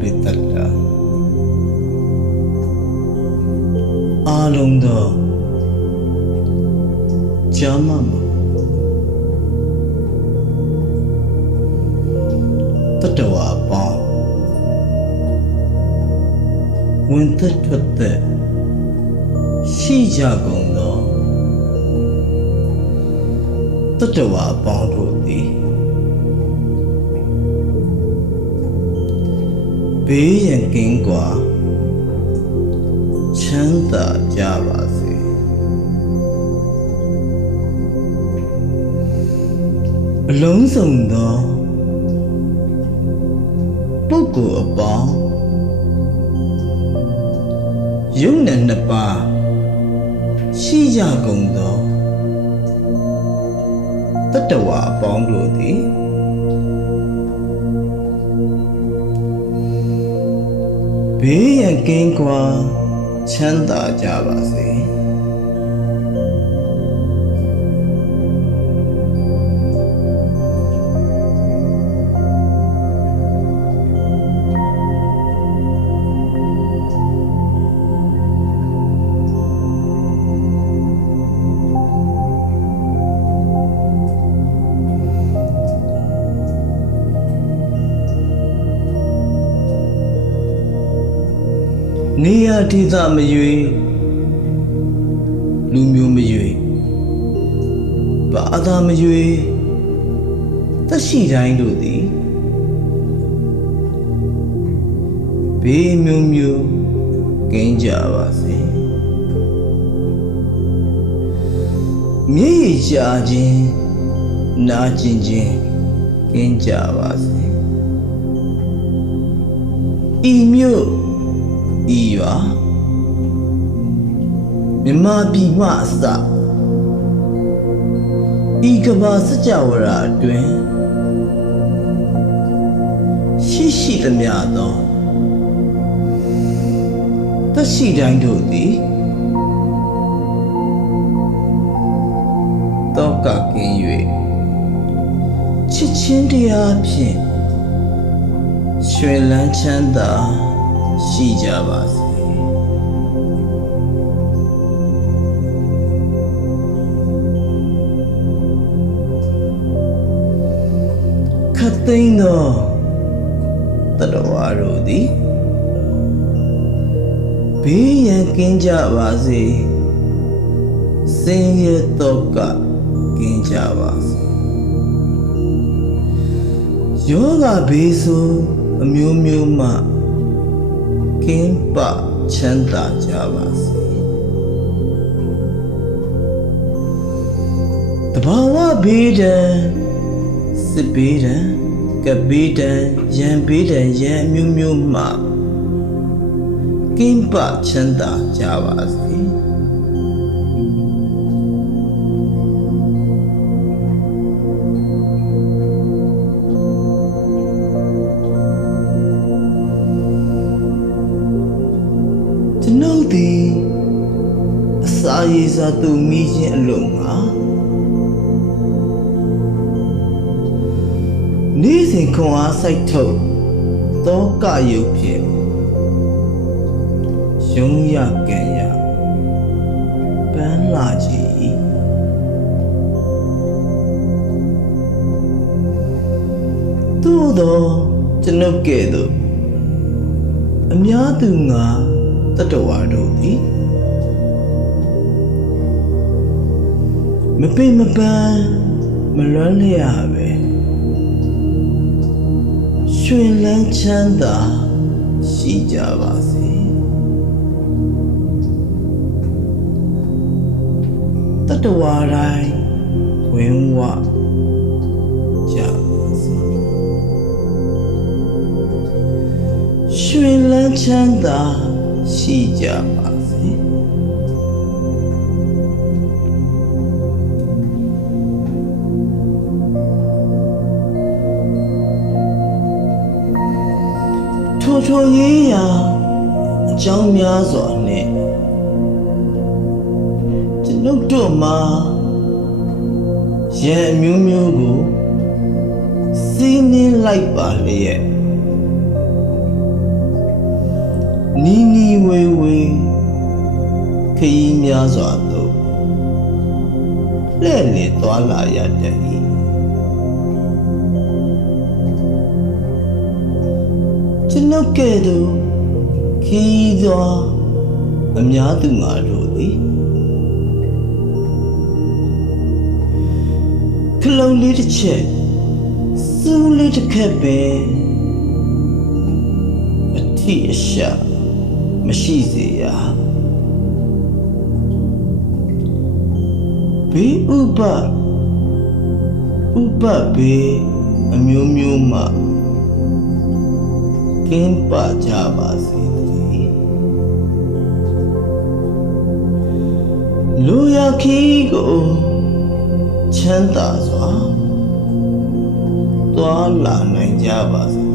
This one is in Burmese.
ပိတ္တအာလုံးသောဂျာမမတတဝါပေါင်းဝင်သက်ထွက်သက်ရှိကြကုန်သောတတဝါပေါင်းတို့သည်ဘေးရန်ကင်းကွာချမ်းသာကြပါစေအလုံးစုံသောပုဂ္ဂိုလ်အပေါင်းယုံနဲ့နှစ်ပါးရှိကြကုန်သောတတဝါအပေါင်းတို့သည်ဘေးရန်ကင်းကွာချမ်းသာကြပါစေနေရာဒေသမရွေလူမျိုးမရွေဘာသာမရွေသက်ရှိတိုင်းတို့သည်ဘေးမျိုးမျိုးကင်းကြပါစေမြေရှားခြင်းနာကျင်ခြင်းကင်းကြပါစေဤမျိုးဤရွာမြမပြည်မှအစဤကဘာစကြဝဠာအတွင်ရှိသမျှသောသက်ရှိတိုင်းတို့သည်တောကကင်း၍ချစ်ချင်းတရားဖြင့်ရွှင်လန်းချမ်းသာရှိကြပါစေခတ်သိမ်းသောတတဝါတို့သည်ဘေးရန်ကင်းကြပါစေစင်ရတော့ကကင်းကြပါစေယောဂဘေးဆိုအမျိုးမျိုးမှကင်းပချမ်းသာကြပါစေတဘာဝဘေးဒဏ်စစ်ဘေးဒဏ်ကပ်ဘေးဒဏ်ရန်ဘေးဒဏ်ရန်မျိုးမျိုးမှကင်းပချမ်းသာကြပါစေကျွန်ုပ်သည်အစာရေစာသူမိခြင်းအလို့ငါနေ့စဉ်ခွန်အားစိုက်ထုတ်တောကယုတ်ဖြင့်ရုံးရကံရပန်းလာကြည်သို့သောကျွန်ုပ်ကဲ့သို့အများသူငါတတဝါတို့သည်မပိမပန်းမလွမ်းလျက်ပဲရွှင်လန်းချမ်းသာရှိကြပါစေတတဝါတိုင်းဝင်ဝကြပါစေရွှင်လန်းချမ်းသာရှိကြပါစေထိုရေးရာအကြောင်းများစွာနှင့်ကျွန်ုပ်တို့မှာရန်အမျိုးမျိုးကိုစီးနှင်းလိုက်ပါလျက် နီနီဝေဝေခရီးများစွာသို့လှည့်လည်သွားလာရတတ်၏ကျွန်ုပ်ကဲ့သို့ခရီးသွားအများသူငါတို့သည်ခလုံးလေးတစ်ချက်စူးလေးတစ်ခက်ပဲအထီးအရှာမရှိစေရဘေးဥပဘေးအမျိုးမျိုးမှကင်းပကြပါစေတည်းလူရခီကိုချမ်းသာစွာသွားလာနိုင်ကြပါစေ